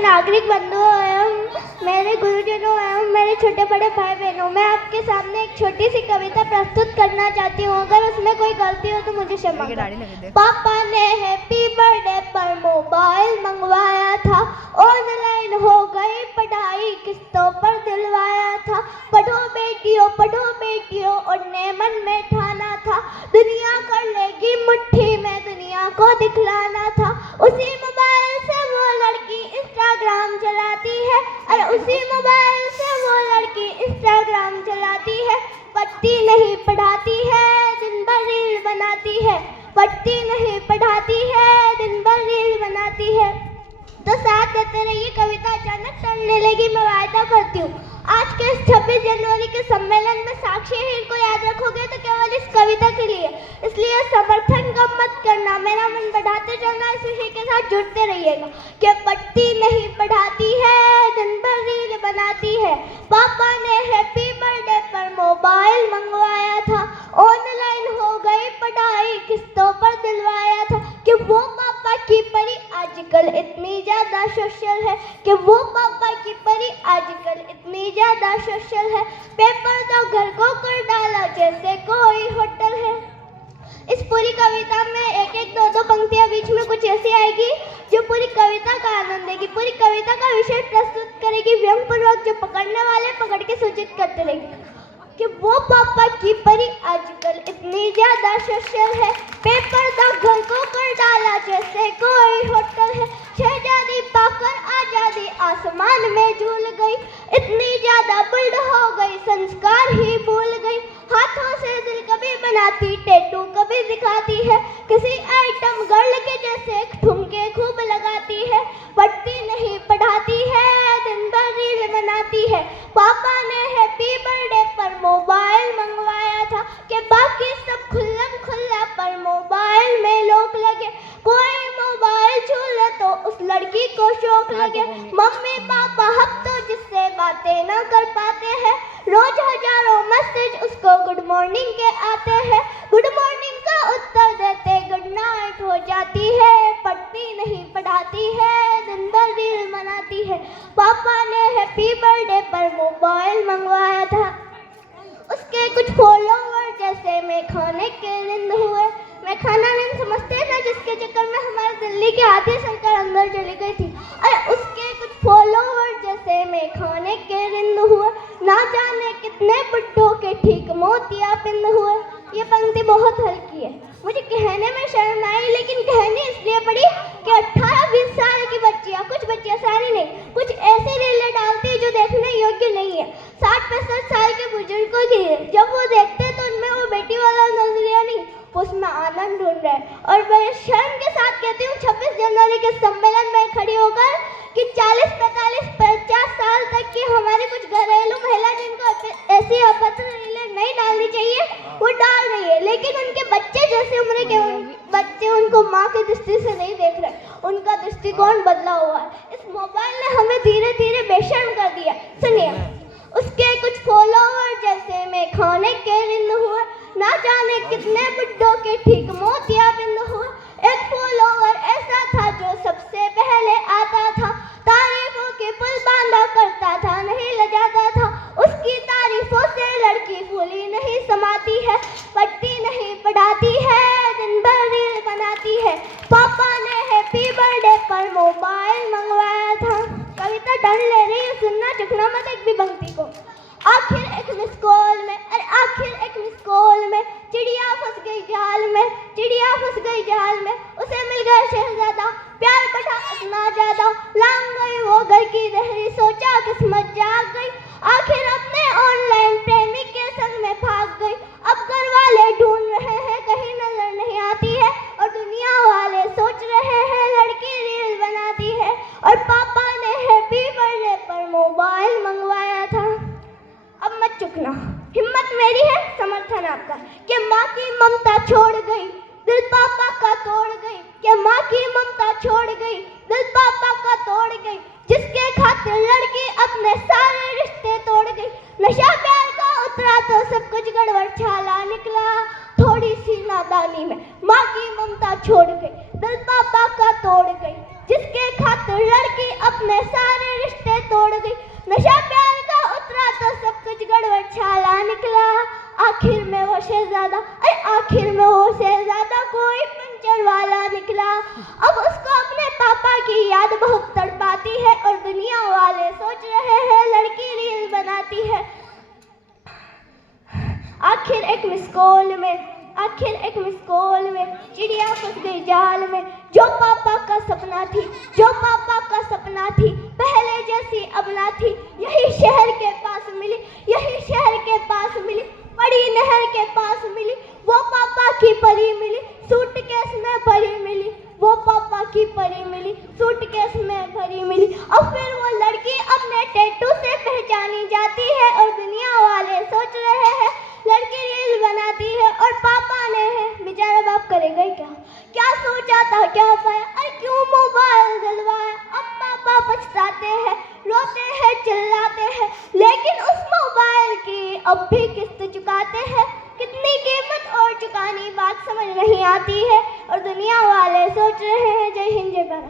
नागरिक बंधुओं एवं मेरे गुरुजनों एवं मेरे छोटे बड़े भाई बहनों, मैं आपके सामने एक छोटी सी कविता प्रस्तुत करना चाहती हूँ। अगर उसमें कोई गलती हो तो मुझे क्षमा करें। पापा ने हैप्पी बर्थडे पर मोबाइल मंगवाया था, ऑनलाइन हो गई पढ़ाई किस्तों पर दिलवाया था। पढ़ो बेटियों उन्हें मन में ठाना था, दुनिया कर लेगी मुट्ठी में दुनिया को दिखलाना था। उसी मोबाइल से वो लड़की इंस्टाग्राम चलाती है, और उसी मोबाइल से वो लड़की इंस्टाग्राम चलाती है। पढ़ती नहीं पढ़ाती है, दिन भर रील बनाती है। पढ़ती नहीं पढ़ाती है, दिन भर रील बनाती है। तो साथ देते रहिए। कविता अचानक टलने लगी, मैं वायदा करती हूँ। आज के 26 जनवरी के सम्मेलन में साक्षी हीर को याद रखोगे तो केवल इस कविता के लिए, इसलिए समर्थन कम मत करना, मेरा मन बढ़ाते चलना, इसी के साथ जुड़ते रहिएगा। कि पढ़ती नहीं पढ़ाती है, दिन भर रील बनाती है। पापा ने हैप्पी बर्थडे पर मोबाइल मंगवाया था, ऑनलाइन हो गई पढ़ाई किस्तों पर दिलवाया था। कि वो पापा की परी आजकल इतनी ज्यादा सोशल है, कि वो पापा की परी आजकल इतनी ज्यादा सोशल है। पेपर तो घर को कर डाला जैसे कोई होटल है। इस पूरी कविता में एक एक दो पंक्तियां बीच में कुछ ऐसी आएगी जो पूरी कविता का आनंद देगी, पूरी कविता का विषय प्रस्तुत करेगी, व्यंगपूर्वक, जो पकड़ने वाले पकड़ के सूचित करते रहेगी। कि वो पापा की परी आजकल इतनी ज्यादा सोशल है, पेपर तो घर को कर डाला जैसे कोई होटल है। शहजादी पाकर आजादी आसमान में झूल गई, इतनी ज्यादा बुल्ड हो गई संस्कार ही भूल गई। हाथों से दिल कभी बनाती, टैटू कभी दिखाती है, किसी आइटम गर्ल के जैसे ठुमके खूब लगाती है। पढ़ती नहीं पढ़ाती है, दिन भर रील बनाती है। पापा ने हैप्पी बर्थडे पर मोबाइल मंगवाया था, कि बाकी सब खुल्लम खुल्ला पर मोबाइल में लोग लगे। कोई मोबाइल छू ले तो उस लड़की को शौक लगे। मम्मी पापा हफ्तों जिससे बातें न कर पाते हैं, रोज हजारों मैसेज उसको गुड मॉर्निंग के आते हैं। गुड मॉर्निंग का उत्तर देते गुड नाइट हो जाती है। पढ़ती नहीं पढ़ाती है, दिन भर रील बनाती है। पापा ने हैप्पी बर्थडे पर मोबाइल मंगवाया था, उसके कुछ फॉलोवर जैसे मैं खाने के रिंद हुए। मैं खाना नहीं समझते ना, जिसके चक्कर में हमारे दिल्ली की आधी सरकार अंदर चली गई थी। अरे उसके कुछ फॉलोवर जैसे मैं खाने के रिंद हुए, ना जाने कितने बुड्ढों के ठीक मोतिया पिंद हुए। ये पंक्ति बहुत हल्की है, मुझे कहने में शर्म आई, लेकिन कहनी इसलिए पड़ी कि 18-20 साल की बच्चियाँ, कुछ बच्चियाँ सारी नहीं, कुछ ऐसी रीलें डालती है जो देखने योग्य नहीं है। 60-65 साल के बुजुर्गों की जब वो देखते हैं तो उनमें वो बेटी वाला नजरिया नहीं, उसमें आनंद ढूंढ रहे हैं। और मैं शर्म के साथ कहती हूँ 26 जनवरी के सम्मेलन में खड़ी होकर कि 40, 45, 50 साल तक की हमारी कुछ घरेलू महिला जिनको ऐसी अभद्र रीलें नहीं डालनी चाहिए वो डाल रही है, लेकिन उनके बच्चे जैसे उम्र के बच्चे उनको माँ की दृष्टि से नहीं देख रहे, उनका दृष्टिकोण बदला हुआ है। इस मोबाइल ने हमें धीरे धीरे बेशर्म कर दिया। सुनिए, उसके कुछ फॉलोवर जैसे मैं खाने के रिंद हुए, ना जाने कितने बुड्ढों के ठीक मोतिया बिंद हुए। एक फॉलोवर ऐसा था जो सबसे पहले आता था, तारीफों के पुल बांधा करता था, नहीं लजाता था। उसकी तारीफों से लड़की फूली नहीं समाती है। पढ़ती नहीं पढ़ाती है, दिन भर रील बनाती है। पापा ने हैप्पी बर्थडे पर मोबाइल मंगवाया था। कविता डर ले रही है, सुनना चखना मत एक भी पंक्ति को। आखिर एक मिस कॉल में, अरे आखिर एक मिस कॉल में, चिड़िया फंस गई जाल में, चिड़िया फंस गई जाल में। उसे मिल गया शहजादा, प्यार बढ़ा इतना ज्यादा, लांग गई वो घर की रहरी, सोचा किस्मत जाग गई। आखिर अपने ऑनलाइन प्रेमी के संग में भाग गई। अब घर वाले ढूंढ रहे हैं, कहीं नजर नहीं आती है, और दुनिया वाले सोच रहे हैं लड़की रील बनाती है। और पापा ने हैप्पी बर्थडे पर मोबाइल मंगवाया था। अब मत चुकना, हिम्मत मेरी है, समर्थन आपका। कि माँ की ममता छोड़ गई, दिल पापा का तोड़ गई। कि माँ की ममता छोड़ गई, दिल पापा का तोड़ गई। जिसके खातिर लड़की अपने सारे रिश्ते तोड़ गई। नशा प्यार का उतरा तो सब कुछ गड़बड़ छाला निकला। थोड़ी सी नादानी में माँ की ममता छोड़ गई, दिल पापा का तोड़ गई। जिसके खातिर लड़की अपने थी, जो पापा का सपना थी, पहले जैसी अब ना थी। यही शहर के पास मिली, यही शहर के पास मिली, बड़ी नहर के पास मिली, वो पापा की परी मिली, सूटकेस में भरी मिली, वो पापा की परी मिली, सूटकेस में भरी मिली। और फिर वो लड़की अपने टैटू से पहचानी जाती है और दुनिया वाले सोच रहे हैं लड़की रील बनाती है और पापा ने है, बेचारा बाप करेगा ही क्या? क्या सोचा था, क्या पाया, अरे क्यों मोबाइल दिलवाया? अब पापा पछताते हैं, रोते हैं, चिल्लाते हैं, लेकिन उस मोबाइल की अब भी किस्त चुकाते हैं। कितनी कीमत और चुकानी बात समझ नहीं आती है और दुनिया वाले सोच रहे हैं जय हिंद जय भारत।